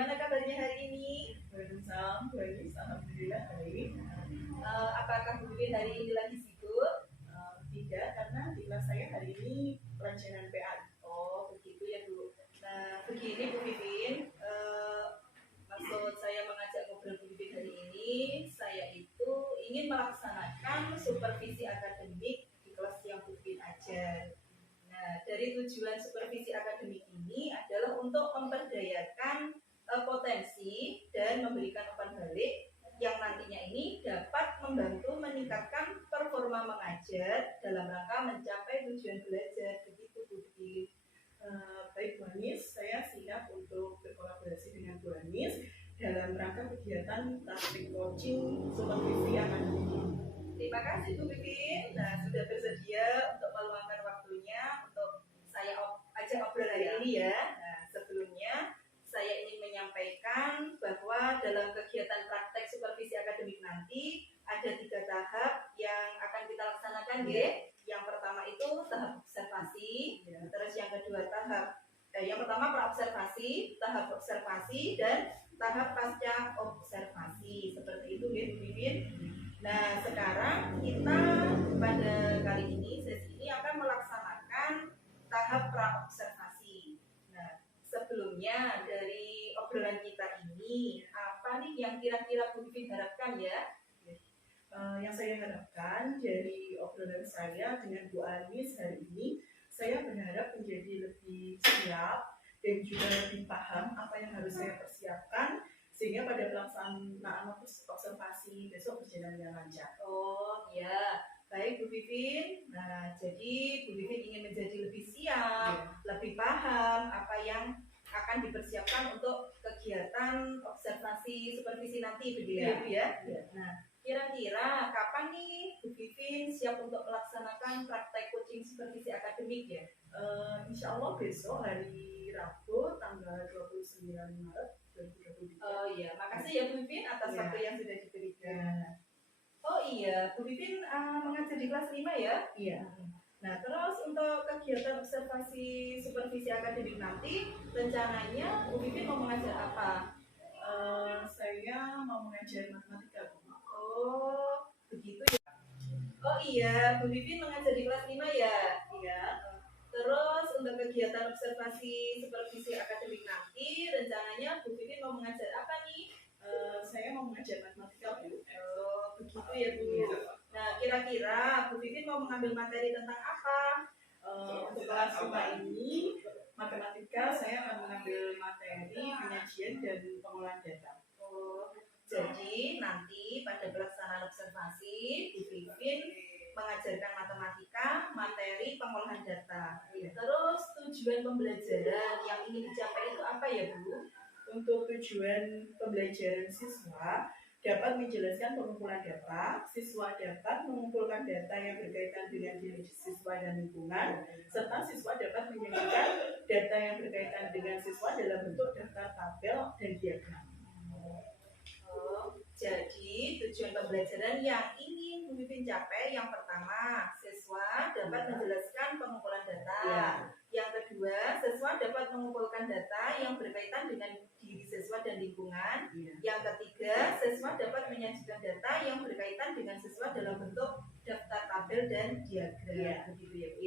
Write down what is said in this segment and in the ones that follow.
bagaimana kabarnya hari ini? Waalaikumsalam, baik, alhamdulillah baik. Apakah Bu Pipin hari ini lagi sibuk? Tidak, karena di kelas saya hari ini pelajaran PA. Oh, begitu ya Bu. Nah, begini Bu Pipin, maksud saya mengajak ngobrol Bu Pipin hari ini, saya itu ingin melaksanakan supervisi akademik di kelas yang Bu Pipin ajar. Nah, dari tujuan supervisi akademik ini adalah untuk memperdayakan potensi dan memberikan umpan balik yang nantinya ini dapat membantu meningkatkan performa mengajar dalam rangka mencapai tujuan belajar. Begitu Bu Pipin. Baik Bu Anis, saya siap untuk berkolaborasi dengan Bu Anis dalam rangka kegiatan praktik coaching supervisi akademik. Terima kasih Bu Pipin. Nah, sudah bersedia untuk meluangkan waktunya untuk saya ajak ngobrol hari ini ya. Nah, sebelumnya saya ingin menyampaikan bahwa dalam kegiatan praktek supervisi akademik nanti ada 3 tahap yang akan kita laksanakan ya. Yang pertama itu tahap observasi, terus yang kedua yang pertama praobservasi, tahap observasi dan tahap pasca observasi. Seperti itu ya Bu Pipin. Nah, sekarang kita pada kali ini, sesi ini akan melaksanakan tahap praobservasi. Nah, sebelumnya dari obrolan kita ini, apa nih yang kira-kira Bu Pipin harapkan ya? Yang saya harapkan dari obrolan saya dengan Bu Anis hari ini, saya berharap menjadi lebih siap dan juga lebih paham apa yang harus saya persiapkan sehingga pada pelaksanaan observasi besok berjalan dengan lancar. Oh iya, baik Bu Pipin. Nah, jadi Bu Pipin ingin menjadi lebih siap, lebih paham apa yang akan dipersiapkan untuk kegiatan observasi supervisi nanti, begitu ya Bu ya? Nah, kira-kira kapan nih Bu Pipin siap untuk melaksanakan praktek coaching supervisi akademik ya? Insya Allah besok hari Rabu tanggal 29 Maret 2023. Oh iya, makasih ya Bu Pipin atas waktu yang sudah diberikan. Oh iya, Bu Pipin mengajar di kelas 5 ya? Iya. Nah, terus untuk kegiatan observasi supervisi akademik nanti, rencananya Bu Pipin mau mengajar apa? Saya mau mengajar matematika. Oh, begitu ya. Oh iya, Bu Pipin mengajar di kelas 5 ya? Iya. Terus untuk kegiatan observasi supervisi akademik nanti, rencananya Bu Pipin mau mengajar apa nih? Saya mau mengajar matematika, Bu. Oh, begitu ya Bu. Nah, kira-kira Bu Pipin mau mengambil materi tentang apa? Untuk kelas 5 ini, matematika saya akan mengambil materi penyajian dan pengolahan data. Oh, jadi nanti pada pelaksanaan observasi, Bu Pipin mengajarkan matematika, materi pengolahan data. Terus tujuan pembelajaran yang ingin dicapai itu apa ya Bu? Untuk tujuan pembelajaran siswa dapat menjelaskan pengumpulan data, siswa dapat mengumpulkan data yang berkaitan dengan diri siswa dan lingkungan, serta siswa dapat menyajikan data yang berkaitan dengan siswa dalam bentuk daftar tabel dan diagram. Oh, jadi tujuan pembelajaran yang ingin Bu Pipin capai yang pertama, siswa dapat menjelaskan pengumpulan data. Yang kedua, siswa dapat mengumpulkan data yang berkaitan dengan diri siswa dan lingkungan. Yang ketiga, siswa dapat menyajikan data yang berkaitan dengan siswa dalam bentuk daftar tabel dan diagram. Begitu ya Bu.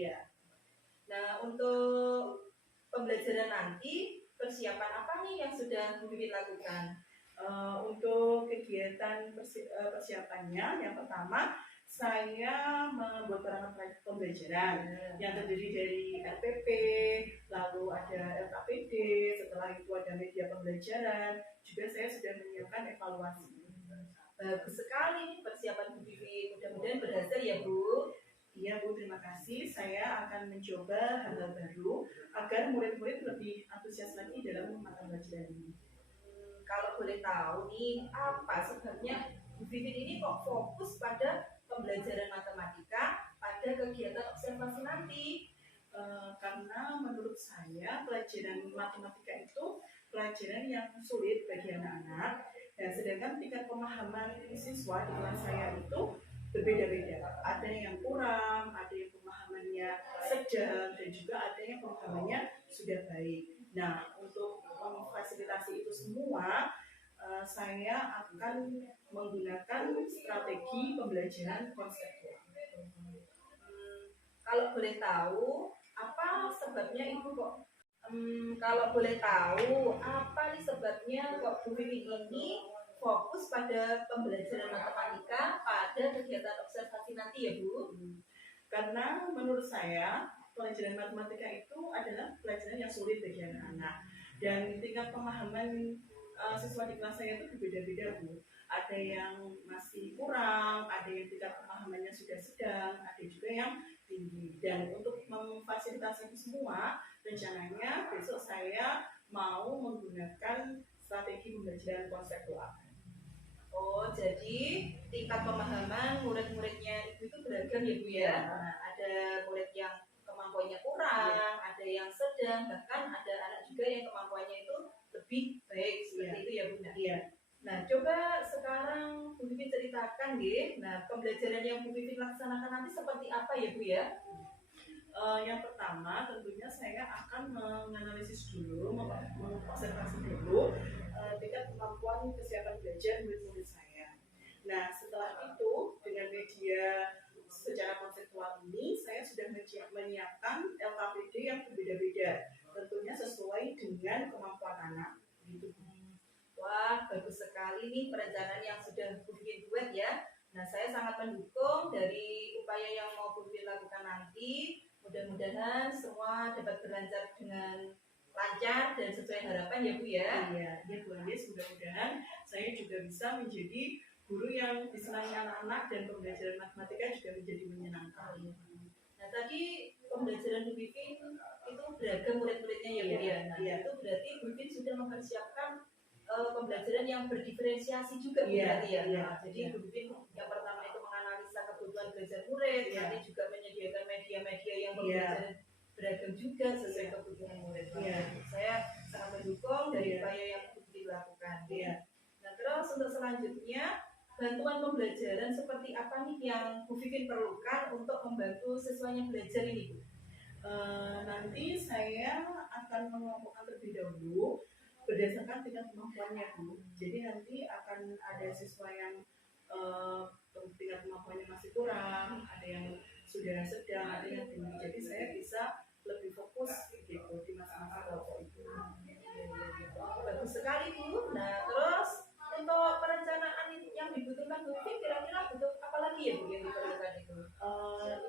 Nah, untuk pembelajaran nanti, persiapan apa nih yang sudah Bu Pipin lakukan? Untuk kegiatan persiapannya, yang pertama saya membuat perangkat pembelajaran yang terdiri dari RPP, lalu ada LKPD, setelah itu ada media pembelajaran, juga saya sudah menyiapkan evaluasi. Bagus sekali nih persiapan Bu Pipin, mudah-mudahan berhasil ya Bu. Iya Bu, terima kasih. Saya akan mencoba hal-hal baru agar murid-murid lebih antusias lagi dalam mata pelajaran ini. Kalau boleh tahu nih, apa sebabnya Bu Pipin ini kok fokus pada pembelajaran matematika pada kegiatan observasi nanti? Karena menurut saya pelajaran matematika itu pelajaran yang sulit bagi anak-anak, dan sedangkan tingkat pemahaman siswa di kelas saya itu berbeda-beda. Ada yang kurang, ada yang pemahamannya sedang, dan juga ada yang pemahamannya sudah baik. Nah, untuk memfasilitasi itu semua, saya akan menggunakan strategi pembelajaran konseptual. Kalau boleh tahu, apa sebabnya Ibu kok kalau boleh tahu, apa nih sebabnya kok Bu Vivi ini fokus pada pembelajaran matematika pada kegiatan observasi nanti ya Bu? Karena menurut saya pelajaran matematika itu adalah pelajaran yang sulit bagi anak-anak, dan tingkat pemahaman siswa di kelas saya itu berbeda-beda Bu. Ada yang masih kurang, ada yang tingkat pemahamannya sudah sedang, ada juga yang tinggi. Dan untuk memfasilitasi itu semua, rencananya besok saya mau menggunakan strategi pembelajaran konseptual. Oh, jadi tingkat pemahaman murid-muridnya Ibu itu beragam ya Bu ya? Nah, ada murid yang kemampuannya kurang, ada yang sedang, bahkan ada anak juga yang kemampuannya itu lebih baik seperti itu ya Bu? Iya. Nah, coba sekarang Bu Vivi ceritakan deh. Nah, pembelajaran yang Bu Vivi laksanakan nanti seperti apa ya Bu ya? Yang pertama tentunya saya akan menganalisis dulu, mengobservasi dulu tingkat kemampuan kesiapan belajar murid-murid saya. Nah, setelah itu dengan media secara konseptual ini saya sudah menyiapkan LKPD yang berbeda-beda, tentunya sesuai dengan kemampuan anak. Gitu. Wah, bagus sekali nih perencanaan yang sudah Bu Vivi buat ya. Nah, saya sangat mendukung dari upaya yang mau Bu Vivi lakukan nanti. Mudah-mudahan semua dapat berlancar dengan lancar dan sesuai harapan ya Bu ya. Iya, Bu Anies, mudah-mudahan saya juga bisa menjadi guru yang disenangi anak-anak dan pembelajaran matematika juga menjadi menyenangkan. Nah, tadi pembelajaran Bu Vivi itu beragam murid-muridnya ya Bu ya. Nah, itu berarti Bu Vivi sudah mempersiapkan pembelajaran yang berdiferensiasi juga berarti ya. Nah, jadi Bu Vivi yang pertama itu menganalisa kebutuhan belajar murid, nanti juga menyediakan media-media yang pembelajaran beragam juga sesuai kebutuhan murid. Saya sangat mendukung dari upaya yang Bu Vivi lakukan. Nah, terus untuk selanjutnya bantuan pembelajaran seperti apa nih yang Bu Vivi perlukan untuk membantu siswanya belajar ini Bu? Nanti saya akan mengelompokkan terlebih dahulu berdasarkan tingkat kemampuannya Bu. Jadi nanti akan ada siswa yang tingkat kemampuannya masih kurang, ada yang sudah sedang, ada yang tinggi. Jadi saya bisa lebih fokus gitu di masa-masa kelompok itu. Bagus sekali Bu. Nah, terus untuk perencanaan yang dibutuhkan Bu Vivi kira-kira butuh apa lagi ya Bu yang diperlukan itu?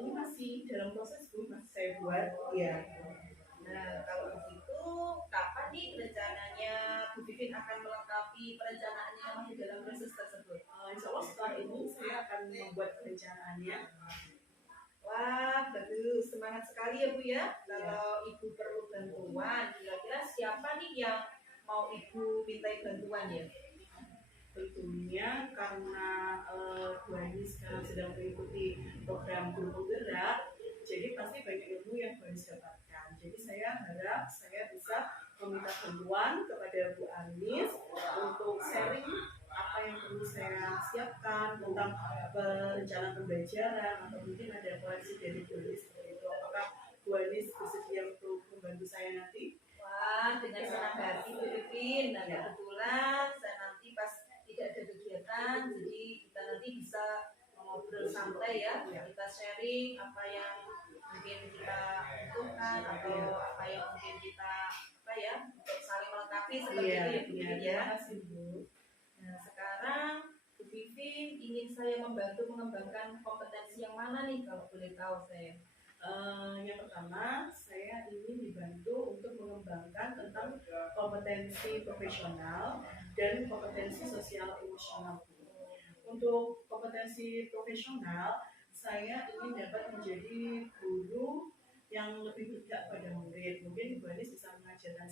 Ini masih dalam proses Bu, masih saya buat. Ya. Nah, kalau begitu kapan nih rencananya Bu Vivi akan melengkapi perencanaannya yang masih dalam proses tersebut? Insya Allah setelah ini saya akan membuat perencanaannya. Wah, bagus, semangat sekali ya Bu ya. Kalau Ibu perlu bantuan, kira-kira siapa nih yang mau Ibu mintai bantuan ya? Tentunya karena Bu Anies sekarang sedang mengikuti program guru penggerak, jadi pasti banyak ilmu yang Bu Anies dapatkan. Jadi saya harap saya bisa meminta bantuan kepada Bu Anies untuk sharing apa yang perlu saya siapkan tentang perencanaan pembelajaran, atau mungkin ada koreksi dari Bu Anies seperti itu. Apakah Bu Anies bersedia untuk membantu saya nanti? Wah, dengan senang hati Bu Vivi. Nah, kebetulan saya nanti pas tidak ada kegiatan, jadi kita nanti bisa ngobrol santai ya, kita sharing apa yang mungkin kita butuhkan atau apa yang mungkin kita untuk saling melengkapi seperti itu ya Bu Vivi ya. Nah, sekarang Bu Vivi ingin saya membantu mengembangkan kompetensi yang mana nih kalau boleh tahu saya? Yang pertama, saya ingin dibantu untuk mengembangkan tentang kompetensi profesional dan kompetensi sosial emosional. Untuk kompetensi profesional, saya ingin dapat menjadi guru yang lebih berpihak pada murid. Mungkin Ibu Anies bisa mengajarkan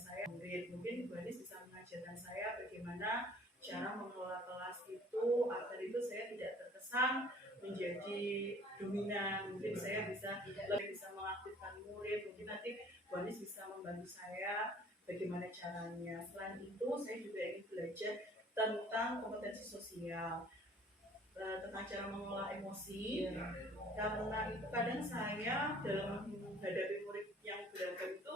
saya bagaimana cara mengelola kelas itu agar itu saya tidak terkesan menjadi dominan. Mungkin saya lebih bisa mengaktifkan murid. Mungkin nanti Bu Anies bisa membantu saya bagaimana caranya. Selain itu, saya juga ingin belajar tentang kompetensi sosial, tentang cara mengelola emosi. Karena itu kadang saya dalam menghadapi murid yang beragam itu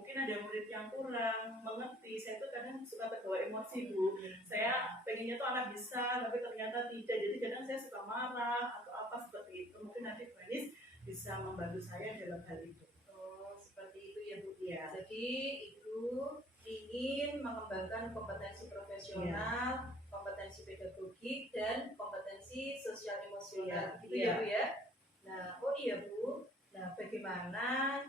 mungkin ada murid yang kurang mengerti. Saya tuh kadang suka terbawa emosi, Bu. Saya pengennya tuh anak bisa, tapi ternyata tidak. Jadi kadang saya suka marah atau apa seperti itu. Mungkin nanti Bu Anis bisa membantu saya dalam hal itu. Oh, seperti itu ya Bu. Iya. Jadi Ibu ingin mengembangkan kompetensi profesional, kompetensi pedagogik, dan kompetensi sosial emosional, gitu ya Bu ya. Nah, oh iya Bu. Nah, bagaimana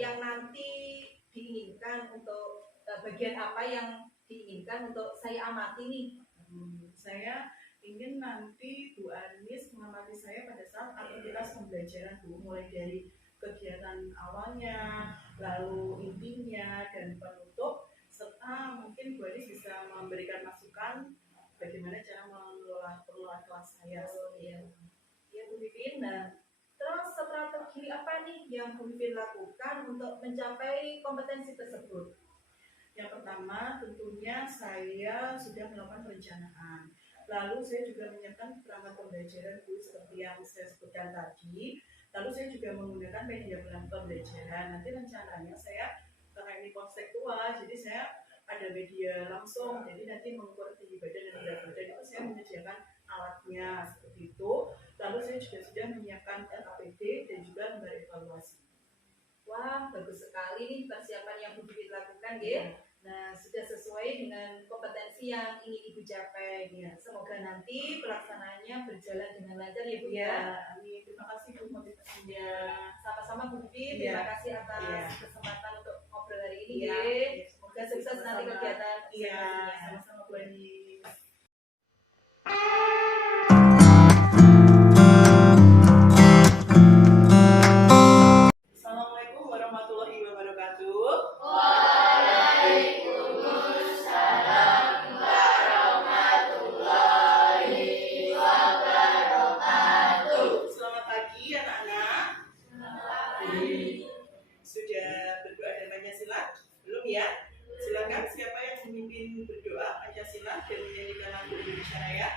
yang nanti diinginkan untuk bagian apa yang diinginkan untuk saya amati nih? Saya ingin nanti Bu Anis mengamati saya pada saat aktivitas pembelajaran, Bu, mulai dari kegiatan awalnya, lalu intinya dan penutup, serta mungkin Bu Anis bisa memberikan masukan bagaimana cara mengelola kelas saya. Oh iya, ya Bu Vivin. Nah, terus strategi apa nih yang Bu Vivin lakukan untuk mencapai kompetensi tersebut? Yang pertama tentunya saya sudah melakukan perencanaan. Lalu saya juga menyiapkan perangkat pembelajaran Bu seperti yang saya sebutkan tadi. Lalu saya juga menggunakan media pembelajaran. Nanti rencananya saya, karena ini konseptual, jadi saya ada media langsung. Jadi nanti mengukur tinggi badan dan berat badan itu saya menyediakan alatnya seperti itu. Lalu saya juga sudah menyiapkan LKPD dan juga lembar evaluasi. Wah, bagus sekali nih persiapan yang Bu Vivin lakukan ya. Nah, sudah sesuai dengan kompetensi yang ingin Ibu capai. Ya. Semoga nanti pelaksanaannya berjalan dengan lancar ya Bu ya. Amin. Terima kasih Bu motivasinya. Sama-sama Bu Vivin. Ya. Terima kasih atas kesempatan untuk ngobrol hari ini ya. Semoga sukses nanti kegiatan presentasinya. Sama-sama Bu Anis. Assalamualaikum warahmatullahi wabarakatuh. Selamat pagi anak-anak. Sudah berdoa dan Pancasila? Belum ya? Silakan siapa yang memimpin berdoa Pancasila dan menyanyikan lagu Indonesia Raya?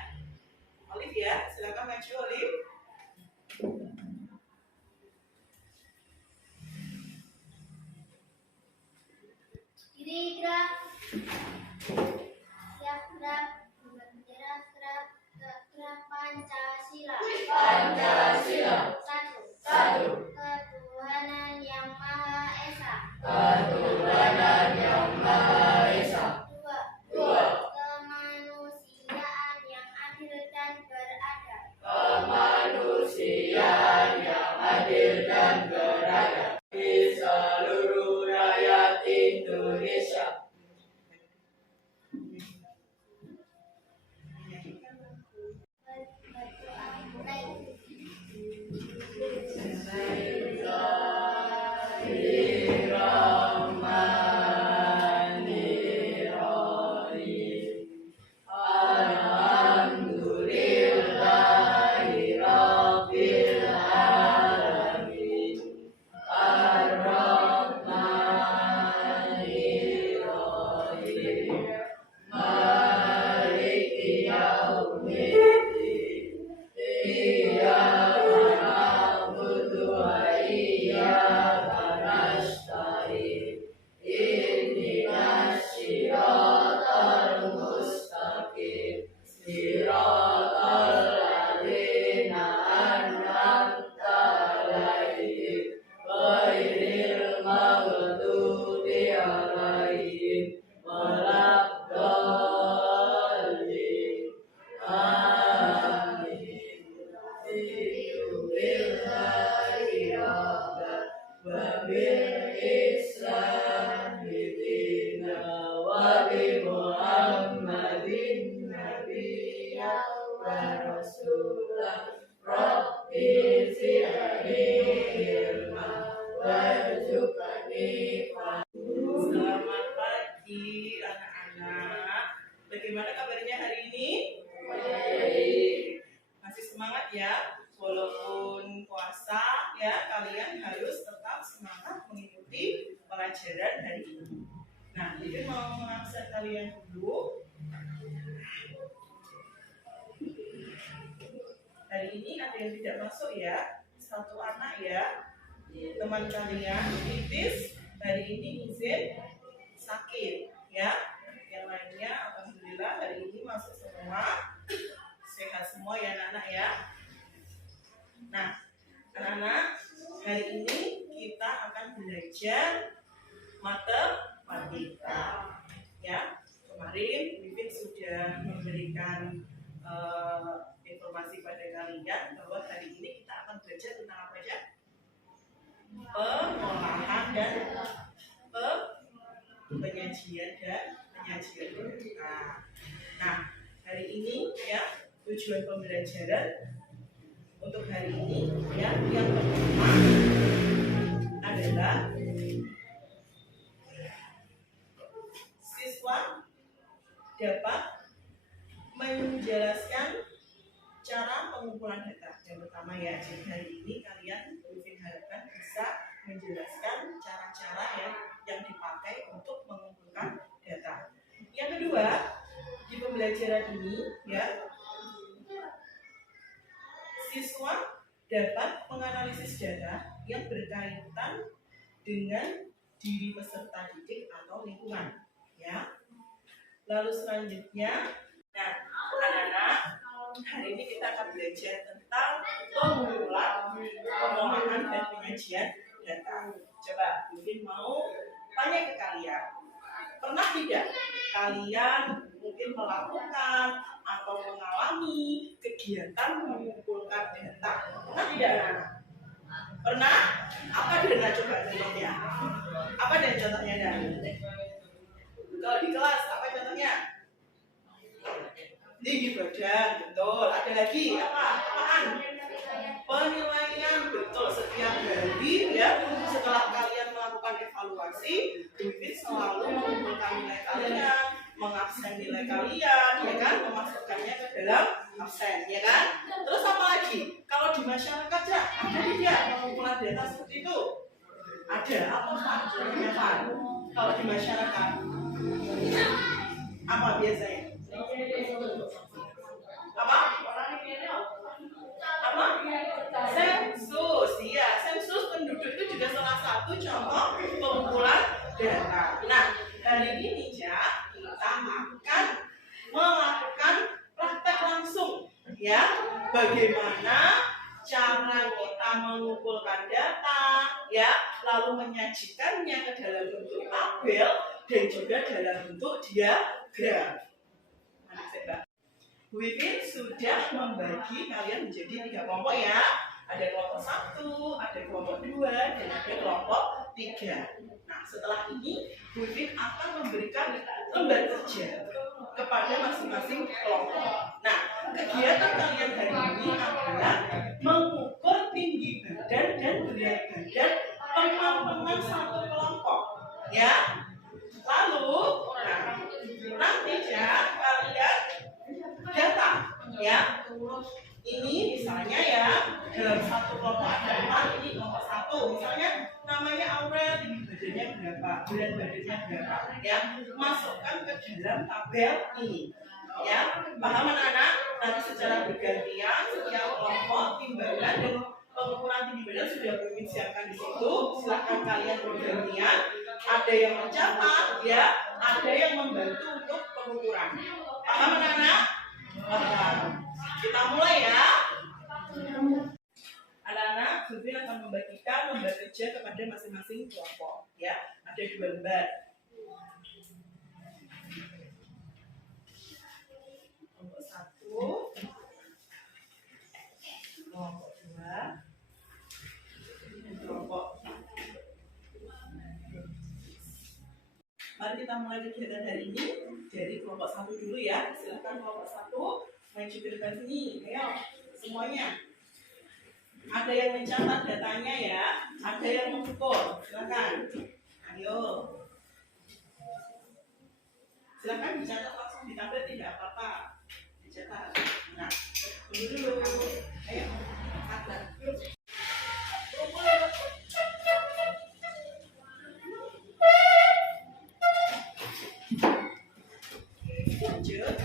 Olive ya, silakan maju Olive. Diri gerak, siap gerak, bendera gerak, gerak Pancasila. Pancasila. Satu. Ketuhanan yang Maha Esa. Ketuhanan yang Maha Esa. Dua. Kemanusiaan yang adil dan beradab. Kemanusiaan yang adil dan beradab. Di seluruh rakyat Indonesia. Selamat pagi anak-anak. Bagaimana kabarnya hari ini? Masih semangat ya? Walaupun puasa ya, kalian harus tetap semangat mengikuti pelajaran hari ini. Nah, jadi mau mengabsen kalian dulu. Hari ini ada yang tidak masuk ya, satu anak ya. Teman kalian, Titis, hari ini izin sakit ya. Yang lainnya alhamdulillah hari ini masuk semua, sehat semua ya anak-anak ya. Nah, anak-anak, hari ini kita akan belajar matematika ya. Kemarin Wipin sudah memberikan informasi pada kalian bahwa hari ini kita akan belajar tentang apa aja? Pengolahan dan penyajian Nah, hari ini ya tujuan pembelajaran untuk hari ini ya yang pertama adalah siswa dapat menjelaskan cara pengumpulan data. Yang pertama ya, jadi hari ini kalian mungkin harapkan bisa menjelaskan cara-cara yang dipakai untuk mengumpulkan data. Yang kedua, di pembelajaran ini ya, siswa dapat menganalisis data yang berkaitan dengan diri peserta didik atau lingkungan ya. Lalu selanjutnya, nah anak-anak, hari ini kita akan belajar tentang pengumpulan, pengolahan dan penyajian data. Coba mungkin mau tanya ke kalian, pernah tidak kalian mungkin melakukan atau mengalami kegiatan mengumpulkan data? Pernah tidak anak-anak? Pernah? Apa dana coba contohnya? Apa dan contohnya dan? Kalau di kelas apa contohnya? Tinggi badan, betul. Ada lagi apa? Apaan? Penilaian, betul. Setiap hari ya, setelah kalian melakukan evaluasi, Wipin selalu mengumpulkan nilai kalian, mengabsen nilai kalian, ya kan, memasukkannya ke dalam absen, ya kan. Terus apa lagi? Kalau di masyarakat ya, ada tidak pengumpulan data seperti itu? Ada. Apa Pak? Kalau di masyarakat, apa biasanya? Apa? Sensus, iya. Sensus penduduk itu juga salah satu contoh pengumpulan data. Nah, hari ini ya kita akan melakukan praktek langsung, ya. Bagaimana cara kita mengumpulkan data, ya, lalu menyajikannya ke dalam bentuk tabel dan juga dalam bentuk diagram. Wipin sudah membagi kalian menjadi 3 kelompok ya. Ada kelompok 1, ada kelompok 2, dan ada kelompok 3. Nah, setelah ini Wipin akan memberikan lembar kerja kepada masing-masing kelompok. Nah, kegiatan kalian hari ini adalah mengukur tinggi badan dan berat badan teman-teman satu kelompok. Ya. Lalu, nah, nanti ya kalian data ya, ini misalnya ya dalam satu kelompok ada 4, ini kelompok 1 misalnya namanya Aurel, tinggi badannya berapa, berat badannya berapa ya, masukkan ke dalam tabel ini ya. Paham anak-anak? Nanti secara bergantian setiap kelompok timbangan dan pengukuran tinggi badan sudah Wipin siapkan di situ. Silahkan kalian bergantian, ada yang mencatat ya, ada yang membantu untuk pengukuran. Paham anak-anak? Kita mulai ya. Anak-anak, Wipin akan membagikan lembar kerja kepada masing-masing kelompok ya. Ada 2 lembar. Kelompok 1, kelompok 2, kelompok. Mari kita mulai kegiatan hari ini dari kelompok 1 dulu ya. Silakan kelompok 1 maju ke depan sini. Ayo semuanya. Ada yang mencatat datanya ya, ada yang mengukur. Silakan. Ayo. Silakan dicatat langsung di tabel, tidak apa-apa. Dicatat. Nah, tunggu dulu. Ayo. Catat. Lanjut.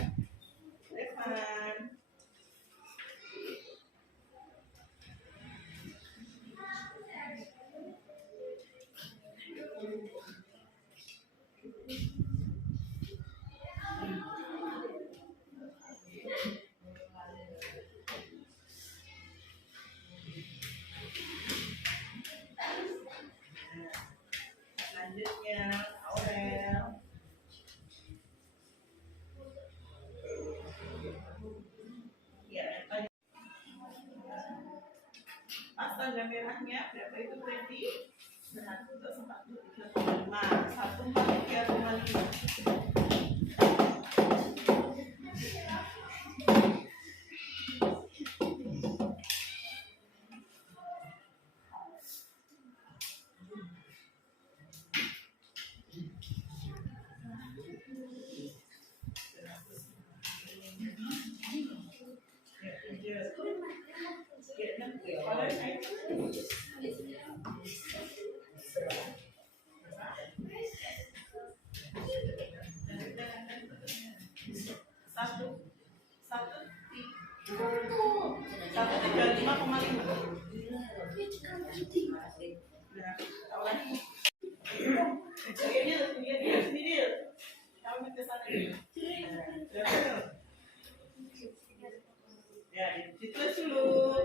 Depan. tanda merahnya berapa itu berarti? 1 untuk 143,5. 143,5. Ya, ditulis dulu.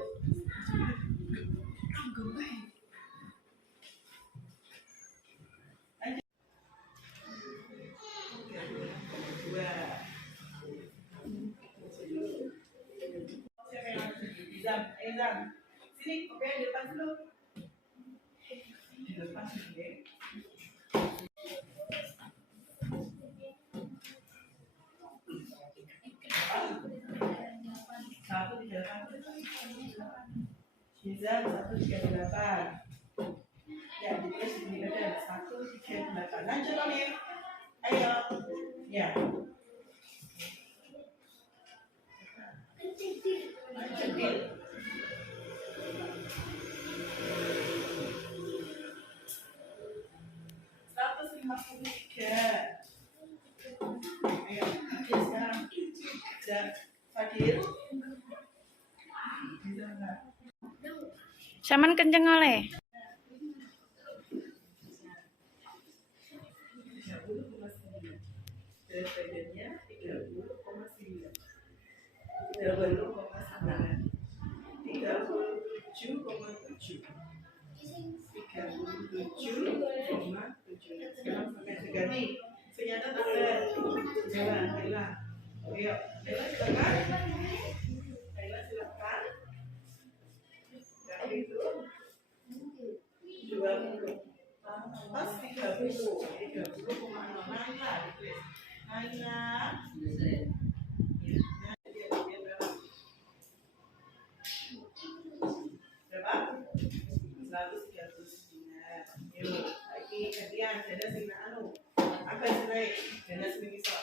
Izam, sini, oke, di depan dulu. Di depan sini. Satu 138. Ya, ditulis di sini ada 138. Lanjut, Amir. Ayo. Ya. Lanjut. 153. Ayo, Fadil sekarang. Dan Fadil. Bisa enggak? Saman kenceng oleh. 30,9. Berat badannya 30,9. 30,9. 37,7. 37,7. Sekarang sampai diganti. Senjata tangan. Jalan, Laila. Ayo, Laila silakan. Laila silakan. Dari itu 20. Pas 30. 30,0. Laila, ditulis. Laila. Berapa? 139. Yuk, lagi gantian. Dada sini anu. Apa sini? Dada sini sok.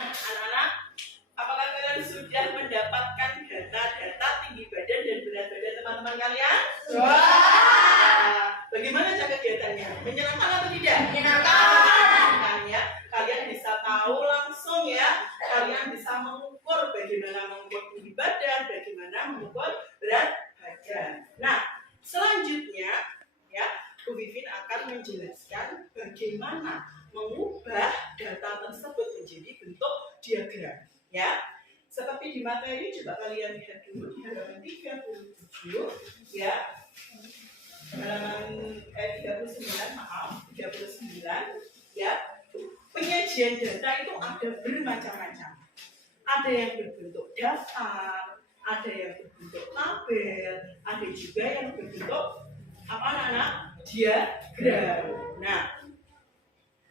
Anak-anak, apakah kalian sudah mendapatkan data-data tinggi badan dan berat badan teman-teman kalian? Wah! Bagaimana cara kegiatannya? Menyenangkan atau tidak? Menyenangkan ya. Kalian bisa tahu langsung ya. Kalian bisa mengukur bagaimana mengukur tinggi badan, bagaimana mengukur berat badan. Nah, selanjutnya ya, Bu Vivin akan menjelaskan bagaimana mengubah data tersebut menjadi bentuk diagram ya. Seperti di materi, coba kalian lihat dulu di halaman 37 ya. Halaman 39, maaf, 39 ya. Penyajian data itu ada bermacam-macam. Ada yang berbentuk daftar, ada yang berbentuk tabel, ada juga yang berbentuk apa anak-anak? Diagram. Nah,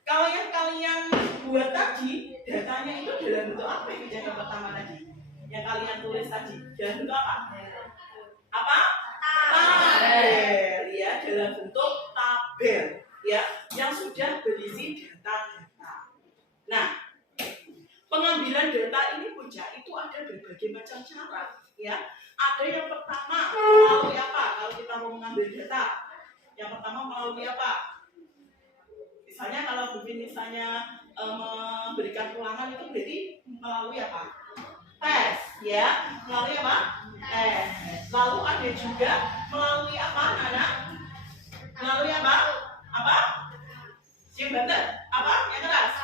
kalau yang kalian buat tadi, datanya itu dalam bentuk apa itu yang pertama tadi? Yang kalian tulis tadi, dalam bentuk apa? Apa? Tabel, ya, dalam bentuk tabel, ya, yang sudah berisi data-data. Nah, pengambilan data ini punya itu ada berbagai macam cara, ya. Ada yang pertama melalui apa? Kalau kita mau mengambil data, yang pertama melalui apa? Misalnya kalau Bubin memberikan ulangan itu berarti melalui apa? Tes, ya. Melalui apa? Tes. Lalu ada juga melalui apa, anak? Melalui apa? Apa? Siap banget. Apa? Yang keras?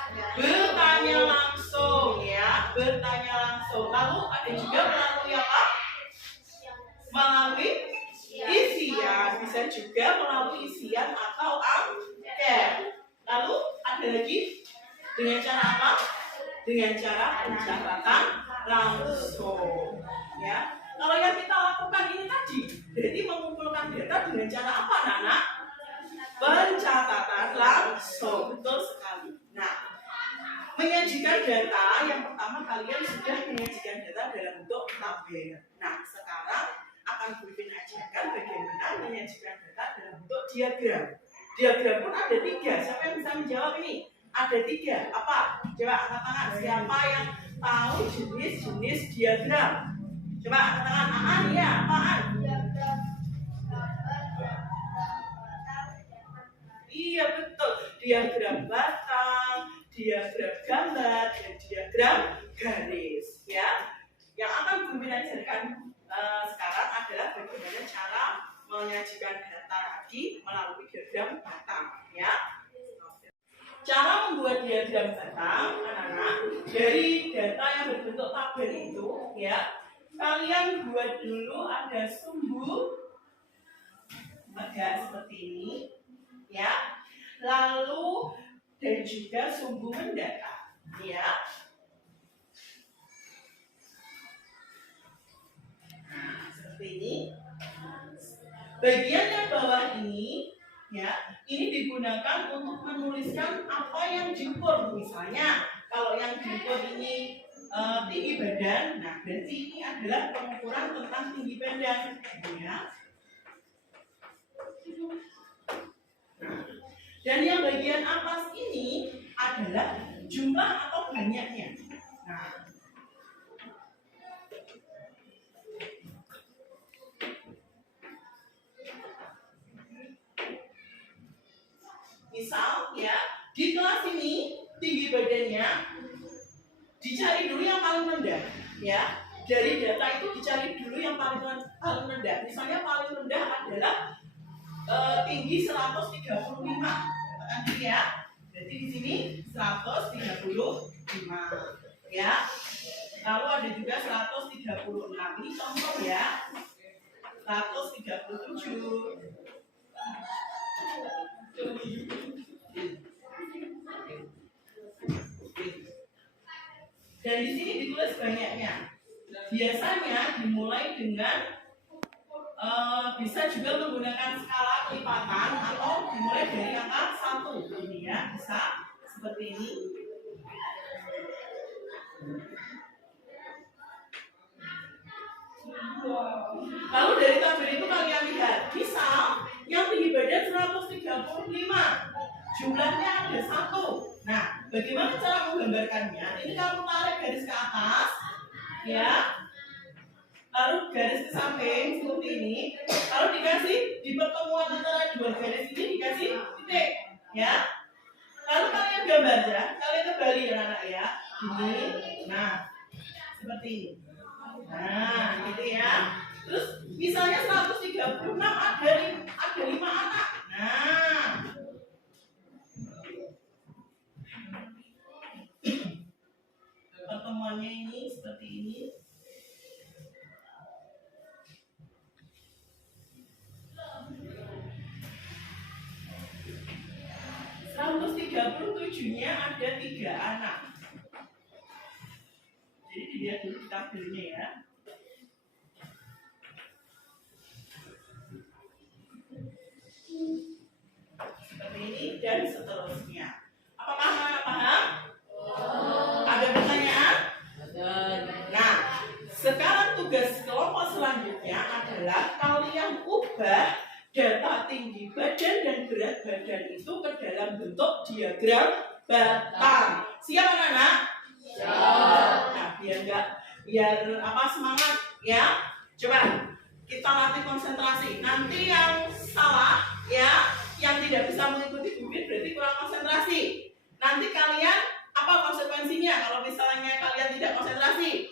Nah, bisa juga melalui isian atau angket. Lalu ada lagi dengan cara apa? Dengan cara pencatatan langsung. Ya, kalau yang kita lakukan ini tadi, jadi mengumpulkan data dengan cara apa, anak-anak? Pencatatan langsung, betul sekali. Nah, menyajikan data, yang pertama kalian sudah menyajikan data dalam bentuk tabel. Nah, sekarang akan Bu Ipin ajarkan bagaimana menyajikan data dalam bentuk diagram. Diagram pun ada 3. Siapa yang bisa menjawab ini? Ada 3. Apa? Coba angkat tangan. Siapa yang tahu jenis-jenis diagram? Coba angkat tangan. Aan, ya, apaan? Iya, betul. Diagram batang, diagram gambar, dan diagram garis. Ya, yang akan Bu Ipin ajarkan sekarang adalah bagaimana cara menyajikan data tadi melalui diagram batang. Ya, cara membuat diagram batang, anak-anak, dari data yang berbentuk tabel itu, ya, kalian buat dulu ada sumbu agak seperti ini, ya, lalu dan juga sumbu mendata, ya. Nah, seperti ini. Bagian yang bawah ini, ya, ini digunakan untuk menuliskan apa yang diukur. Misalnya, kalau yang diukur ini tinggi badan, nah berarti ini adalah pengukuran tentang tinggi badan, ya. Dan yang bagian atas ini adalah jumlah atau banyaknya. Nah, misal, ya, di kelas ini tinggi badannya dicari dulu yang paling rendah, ya. Dari data itu dicari dulu yang paling rendah. Misalnya paling rendah adalah tinggi 135, katakan gitu ya. Jadi di sini 135, ya. Lalu ada juga 136. Ini contoh ya. 137. Dan di sini ditulis banyaknya. Biasanya dimulai dengan bisa juga menggunakan skala kelipatan atau dimulai dari angka 1. Ini ya, bisa seperti ini. Lalu dari tabel itu kalian lihat, misal yang tinggi badan 135, jumlahnya ada 1. Nah, bagaimana cara menggambarkannya? Ini kamu tarik garis ke atas, ya. Lalu garis ke samping seperti ini. Lalu dikasih di pertemuan antara dua garis ini dikasih titik, ya. Lalu kalian gambar ya, kalian kembali ya anak ya. Ini, nah seperti ini. Nah, gitu ya. Terus misalnya 136 ada 5 anak. Nah, pertemuannya ini seperti ini. nya ada 3 anak. Jadi dilihat dulu tabelnya ya. Seperti ini dan seterusnya. Apakah anak paham? Ada pertanyaan? Nah, sekarang tugas kelompok selanjutnya adalah kalian ubah data tinggi badan dan berat badan itu ke dalam bentuk diagram batang. Siap anak-anak? Siap. Nah, biar semangat ya. Coba kita latih konsentrasi. Nanti yang salah ya, yang tidak bisa mengikuti bukit berarti kurang konsentrasi. Nanti kalian apa konsekuensinya kalau misalnya kalian tidak konsentrasi?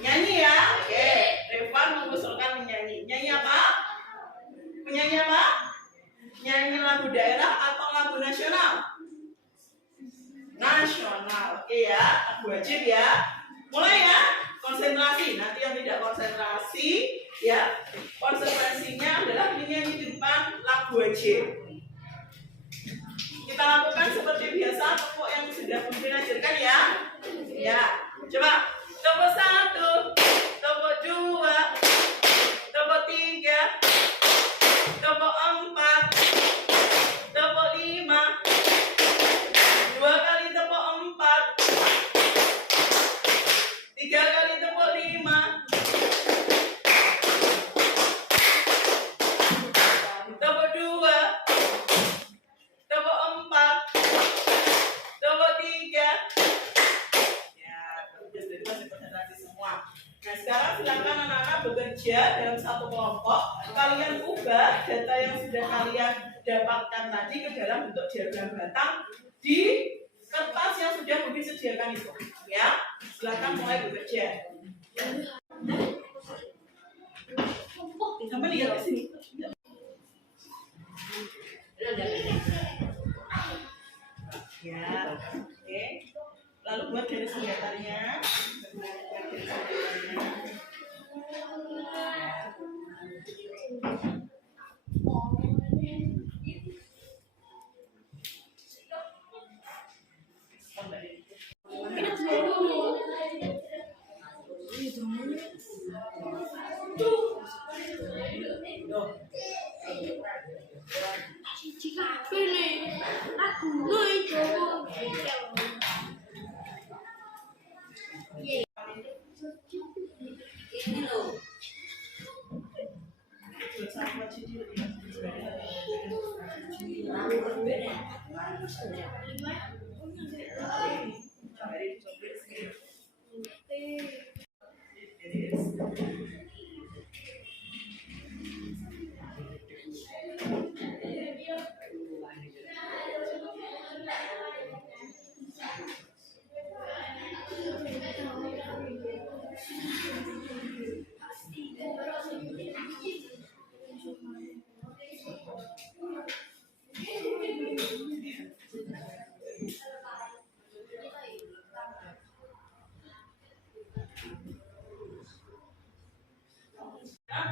Nyanyi ya. Oke. Revan mengusulkan menyanyi. Nyanyi apa? Penyanyi apa? Nyanyi lagu daerah atau lagu nasional? Nasional. Oke ya, lagu wajib ya. Mulai ya, konsentrasi. Nanti yang tidak konsentrasi ya, konsekuensinya adalah menyanyi di depan 2J. Kita lakukan seperti biasa tepuk yang sudah Bunda ajarkan ya. Ya, coba tepuk 1, tepuk 2, tepuk 3, tepuk 4, tepuk 5, 2 kali tepuk 4, 3 kali tepuk 5, tepuk 2, tepuk 4, tepuk 3. Ya, jadi masih konsentrasi semua. Nah, sekarang silakan anak-anak bekerja dalam satu kelompok. Kalian ubah data yang sudah kalian dapatkan tadi ke dalam bentuk diagram batang di kertas yang sudah Budi sediakan itu. Ya, silakan mulai bekerja. Sampai lihat di sini. Ya, oke. Lalu buat garis kelihatannya.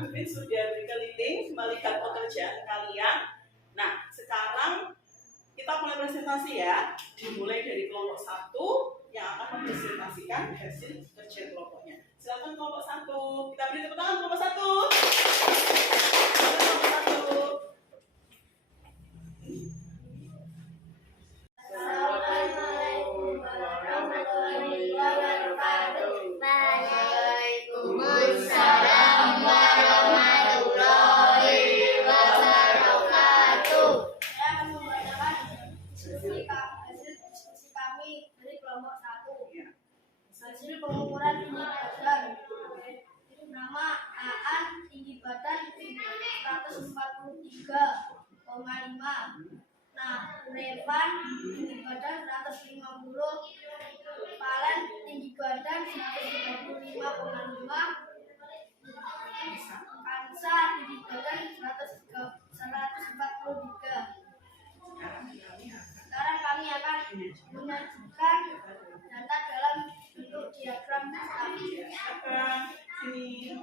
Mungkin sudah berkeliling melihat pekerjaan kalian. Nah, sekarang kita mulai presentasi ya. Dimulai dari kelompok 1 yang akan mempresentasikan hasil kerja kelompoknya. Silakan kelompok 1. Kita beri tepuk tangan kelompok 1. Kelompok 1. Waalaikumsalam warahmatullahi wabarakatuh. Saya akan membacakan hasil diskusi kami dari kelompok 1. Hasil pengukuran tinggi badan. Nama Aan, tinggi badan 143,5. Nah, Revan tinggi badan 150. Valen tinggi badan 135,5. Kansa tinggi badan 143. Sekarang kami akan menyajikan data dalam bentuk diagram batang. Sini.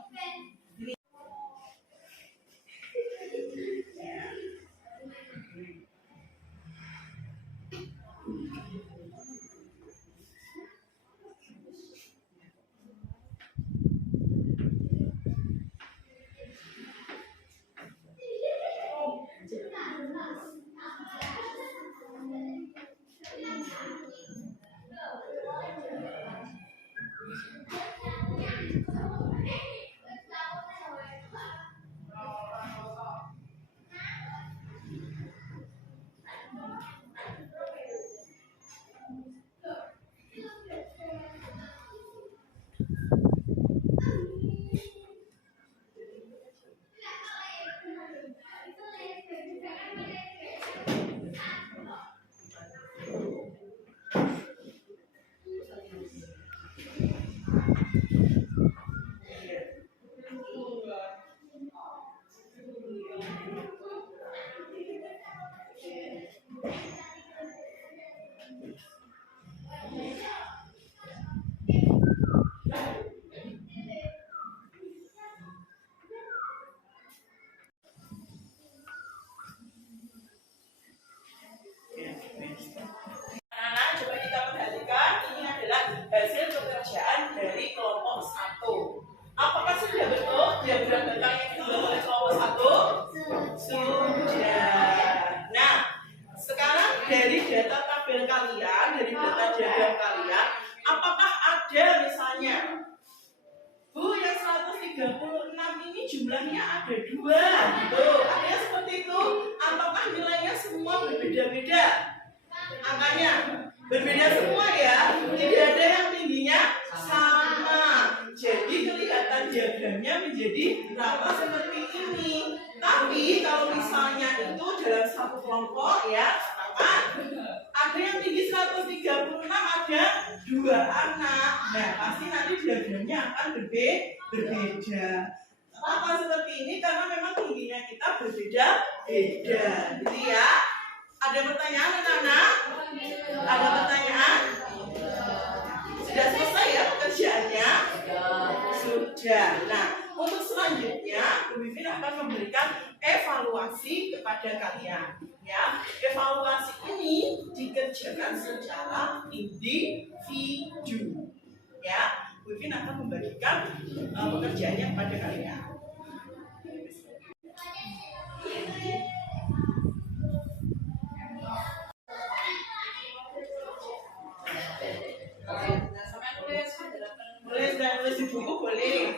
dalam satu kelompok ya, ada yang tinggi 136, ada 2 anak. Nah, pasti nanti diagramnya akan berbeda. Kenapa seperti ini? Karena memang tingginya kita berbeda-beda. Gitu ya. Ada pertanyaan anak-anak? Ada pertanyaan? Sudah selesai ya pekerjaannya? Sudah. Nah, untuk selanjutnya, Bu Mimin akan memberikan evaluasi kepada kalian. Ya, evaluasi ini dikerjakan secara individu. Ya, Bu Mimin akan membagikan pekerjaannya kepada kalian. Boleh sudah nulis di buku boleh.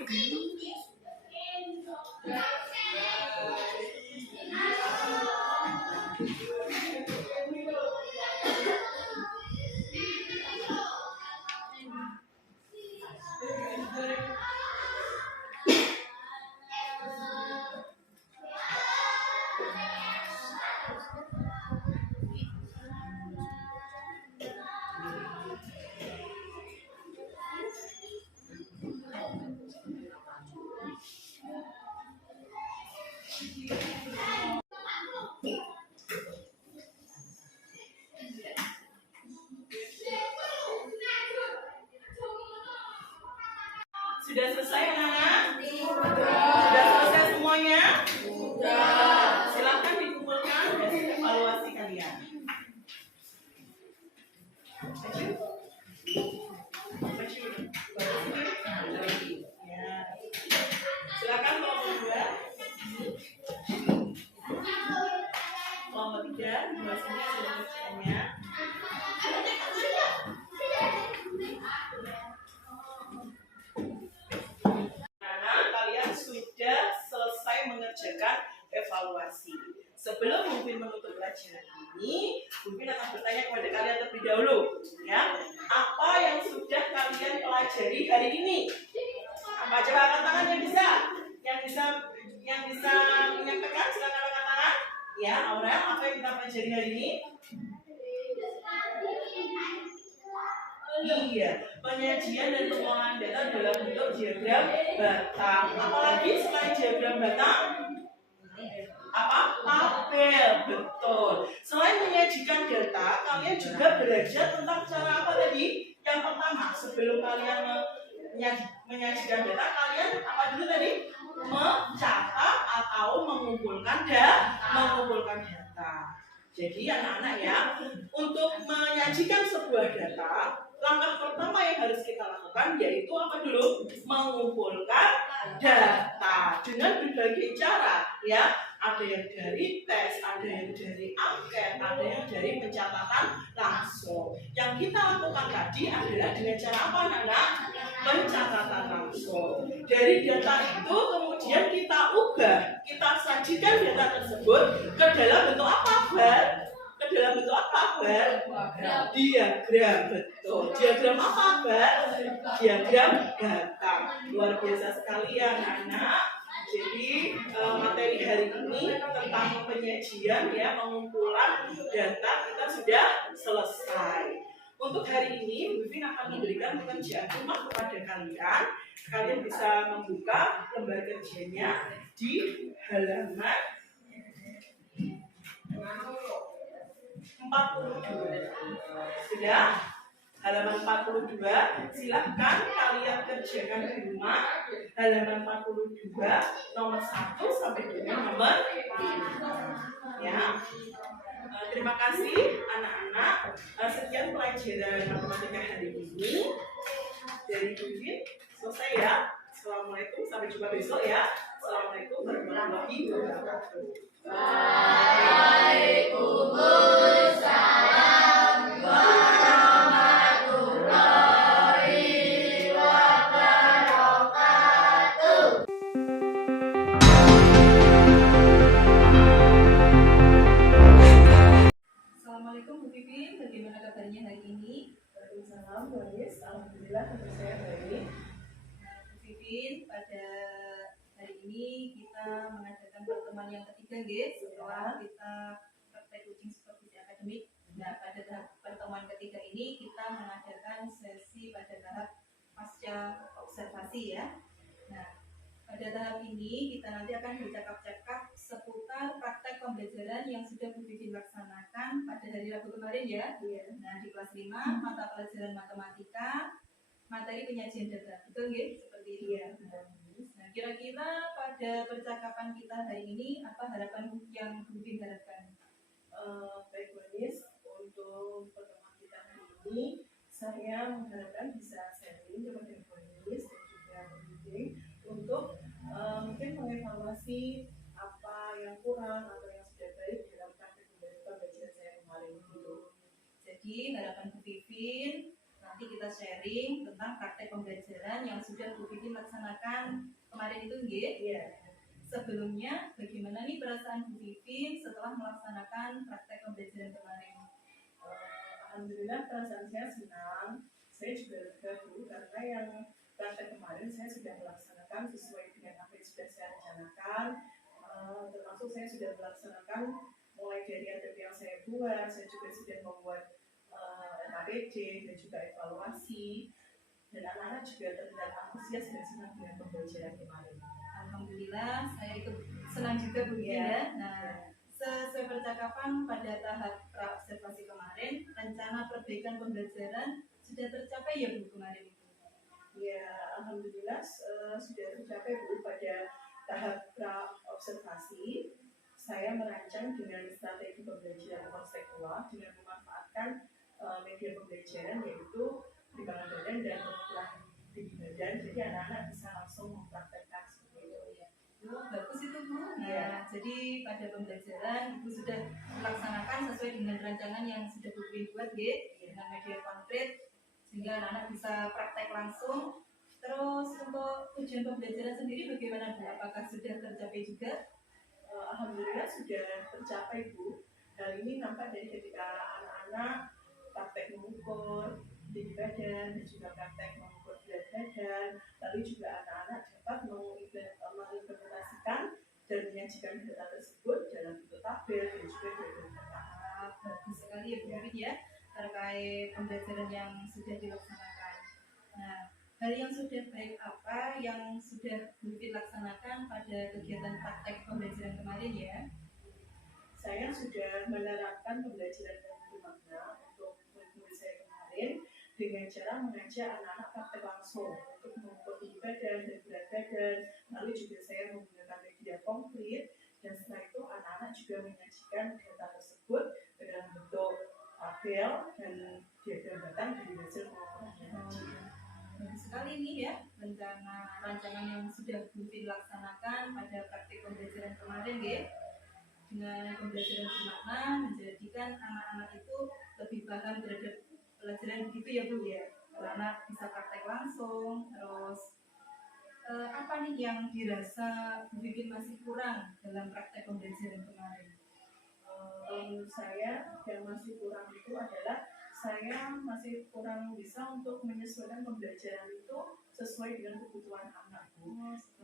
Sudah selesai anak-anak? Sudah selesai semuanya? Sudah. Silakan dikumpulkan hasil evaluasi kalian. Maju. Maju. Ya. Silakan kelompok 2. Kelompok 3, dua sini hasil kerjanya. Kalian sudah selesai mengerjakan evaluasi. Sebelum Bupin menutup pelajaran ini, Bupin akan bertanya kepada kalian terlebih dahulu, ya, apa yang sudah kalian pelajari hari ini? Apa coba angkat tangan yang bisa menyampaikan, silakan angkat tangan. Ya, Aurel, apa yang kita pelajari hari ini? Iya, penyajian dan pengolahan data dalam bentuk diagram batang. Apalagi selain diagram batang? Apa? Tabel, betul. Selain menyajikan data, kalian juga belajar tentang cara apa tadi? Yang pertama, sebelum kalian menyajikan data, kalian apa dulu tadi? Mencatat atau mengumpulkan data. Jadi anak-anak ya, untuk menyajikan sebuah data, langkah pertama yang harus kita lakukan yaitu apa dulu? Mengumpulkan data dengan berbagai cara ya. Ada yang dari tes, ada yang dari angket, ada yang dari pencatatan langsung. Yang kita lakukan tadi adalah dengan cara apa anak-anak? Pencatatan langsung. Dari data itu kemudian kita ubah, kita sajikan data tersebut ke dalam bentuk apa, Bar? Ke dalam bentuk apa, Bar? Diagram, betul. Diagram apa, Bar? Diagram data. Luar biasa sekali ya anak-anak. Jadi materi hari ini tentang penyajian ya, pengumpulan data kita sudah selesai. Untuk hari ini, Bu Vin akan memberikan pekerjaan rumah kepada kalian. Kalian bisa membuka lembar kerjanya di halaman 42. Sudah? Halaman 42, silahkan kalian kerjakan di rumah. Halaman 42, nomor 1 sampai dengan nomor 5. Ya. Terima kasih anak-anak. Sekian pelajaran matematika hari ini dari Bupin. Selesai ya. Assalamualaikum, sampai jumpa besok ya. Assalamualaikum warahmatullahi wabarakatuh. Waalaikumsalam warahmatullahi wabarakatuh. Assalamualaikum Bu Pipin, bagaimana kabarnya hari ini? Waalaikumsalam, Waris. Alhamdulillah kabar saya baik. Bu Pipin, pada hari ini kita mengadakan pertemuan yang ketiga, guys. setelah kita praktek coaching supervisi akademik. Nah, pada tahap pertemuan ketiga ini kita mengadakan sesi pada tahap pasca observasi ya. Nah, pada tahap ini kita nanti akan bercakap-cakap seputar praktek pembelajaran yang sudah Bu Vivi laksanakan pada hari Rabu kemarin ya. Nah, di kelas 5 mata pelajaran matematika, materi penyajian data. Betul nggih? Seperti itu. Nah, kira-kira pada percakapan kita hari ini apa harapan yang Bu Vivi harapkan? Baik Bu Anis, untuk pertemuan kita hari ini saya mengharapkan bisa sharing kepada Bu Anis dan juga Bu Vivi untuk mungkin mengevaluasi apa yang kurang atau yang sudah baik dalam praktek pembelajaran saya kemarin gitu. Jadi harapan Bu Vivin nanti kita sharing tentang praktek pembelajaran yang sudah Bu Vivin laksanakan kemarin itu nggih? Iya. Sebelumnya bagaimana nih perasaan Bu Vivin setelah melaksanakan praktek pembelajaran kemarin? Alhamdulillah perasaan saya senang. Saya juga lega Bu karena yang praktek kemarin saya sudah melaksanakan sesuai dengan apa yang sudah saya rencanakan. Termasuk saya sudah melaksanakan mulai dari RPP yang saya buat, saya juga sudah membuat LKPD dan juga evaluasi, dan anak-anak juga terlihat antusias dan senang dengan pembelajaran kemarin. Alhamdulillah saya ikut senang juga Bu ya. Nah, sesuai percakapan pada tahap pra-observasi kemarin, rencana perbaikan pembelajaran sudah tercapai ya Bu kemarin itu? Ya, alhamdulillah sudah tercapai Bu pada tahap pra-observasi. Saya merancang dengan strategi pembelajaran konseptual dengan memanfaatkan media pembelajaran yaitu perkembangan badan dan pengukuran tinggi badan. Jadi anak-anak bisa langsung mempraktekkan seperti itu. Oh, bagus itu Bu. Nah, jadi pada pembelajaran Ibu sudah melaksanakan sesuai dengan rancangan yang sudah Bu buat dengan media konkret sehingga anak-anak bisa praktek langsung. Terus untuk tujuan pembelajaran sendiri bagaimana Bu? Apakah sudah tercapai juga? Alhamdulillah sudah tercapai Bu. Hal ini nampak dari ketika anak-anak praktek mengukur tinggi badan dan juga praktek mengukur berat badan, lalu juga anak-anak dapat mengimplementasikan dan menyajikan data tersebut dalam bentuk tabel dan juga diagram data. Bagus sekali ya Bu ya terkait pembelajaran yang sudah dilaksanakan. Nah, hal yang sudah baik apa yang sudah Bu laksanakan pada kegiatan praktek pembelajaran kemarin ya? Saya sudah menerapkan pembelajaran yang bermakna untuk murid-murid saya kemarin dengan cara mengajak anak-anak praktek langsung untuk mengukur tinggi badan dan berat badan. Lalu juga saya menggunakan media konkret dan setelah itu anak-anak juga menyajikan data tersebut dalam bentuk tabel dan diagram data dari hasil pengukurannya. Bagus sekali nih ya rancangan yang sudah Bu laksanakan pada praktik pembelajaran kemarin ya. Dengan pembelajaran bermakna menjadikan anak-anak itu lebih paham terhadap pelajaran begitu ya Bu ya. Anak bisa praktek langsung. Terus apa nih yang dirasa Bu masih kurang dalam praktek pembelajaran kemarin? Menurut saya yang masih kurang itu adalah saya masih kurang bisa untuk menyesuaikan pembelajaran itu sesuai dengan kebutuhan anak Bu.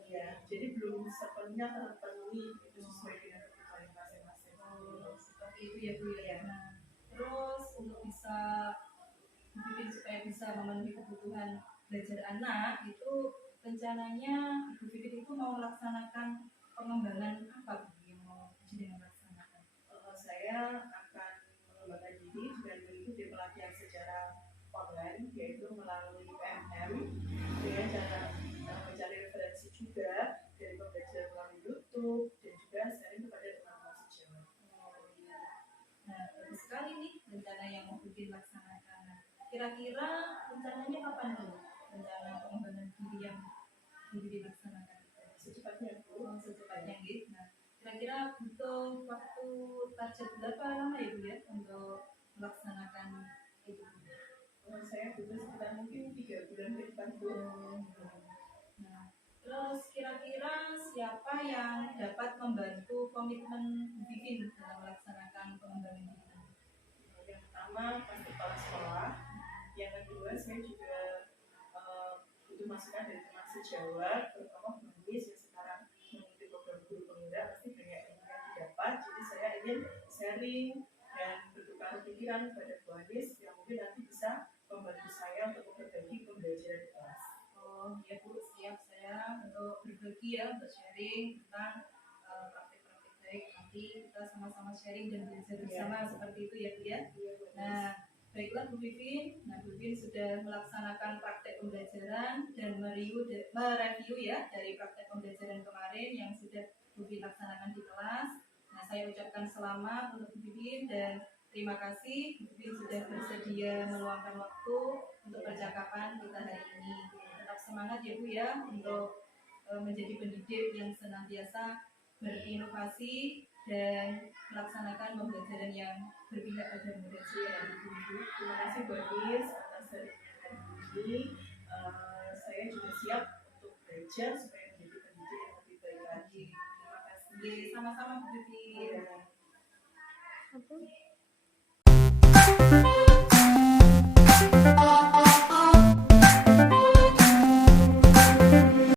Ya, jadi belum sepenuhnya terpenuhi itu sesuai dengan kebutuhan masing-masing. Seperti itu ya Bu ya. Nah, terus untuk bisa bikin supaya bisa memenuhi kebutuhan belajar anak itu rencananya Ibu Vivi itu mau melaksanakan pengembangan apa Bu yang mau dengan melaksanakan? Saya akan mengembangkan diri dengan mengikuti pelatihan secara online yaitu melalui PMM dengan cara mencari referensi juga dari pembelajaran melalui YouTube dan juga sharing kepada teman-teman sejawat. Nah, bagus sekali nih rencana yang mau bikin laksanakan. Kira-kira rencananya kapan Bu? Rencana pengembangan diri yang bikin laksanakan Secepatnya Bu. Secepatnya gitu. Nah, kira-kira butuh waktu target berapa lama ya Bu ya untuk melaksanakan itu? Saya butuh sekitar mungkin 3 bulan ke depan Bu. Nah, terus kira-kira siapa yang dapat membantu komitmen bikin dalam melaksanakan pengembangan diri? Yang pertama pasti kepala sekolah. Yang kedua saya juga butuh masukan dari teman sejawat, terutama penulis yang sekarang mengikuti program guru penggerak pasti banyak yang didapat. Jadi saya ingin sharing dan bertukar pikiran kepada Bu Anis yang mungkin nanti bisa membantu saya untuk berbagi pembelajaran di kelas. Oh ya Bu, siap saya untuk berbagi ya, untuk sharing tentang praktik-praktik baik. Nanti kita sama-sama sharing dan belajar bersama seperti itu ya Bu ya. Nah, baiklah Bu Vivin. Nah, Bu Vivin sudah melaksanakan praktek pembelajaran dan mereview ya dari praktek pembelajaran kemarin yang sudah Bu Vivin laksanakan di kelas. Nah, saya ucapkan selamat untuk Bu Vivin dan terima kasih Bu Vivin sudah bersedia meluangkan waktu untuk percakapan kita hari ini. Tetap semangat ya Bu ya untuk menjadi pendidik yang senantiasa berinovasi dan melaksanakan pembelajaran yang berpihak pada murid seperti itu. Terima kasih Bu Anis atas sharingnya hari ini. Saya juga siap untuk belajar supaya menjadi pendidik yang lebih baik lagi. Terima kasih. Sama-sama Bu Vivi.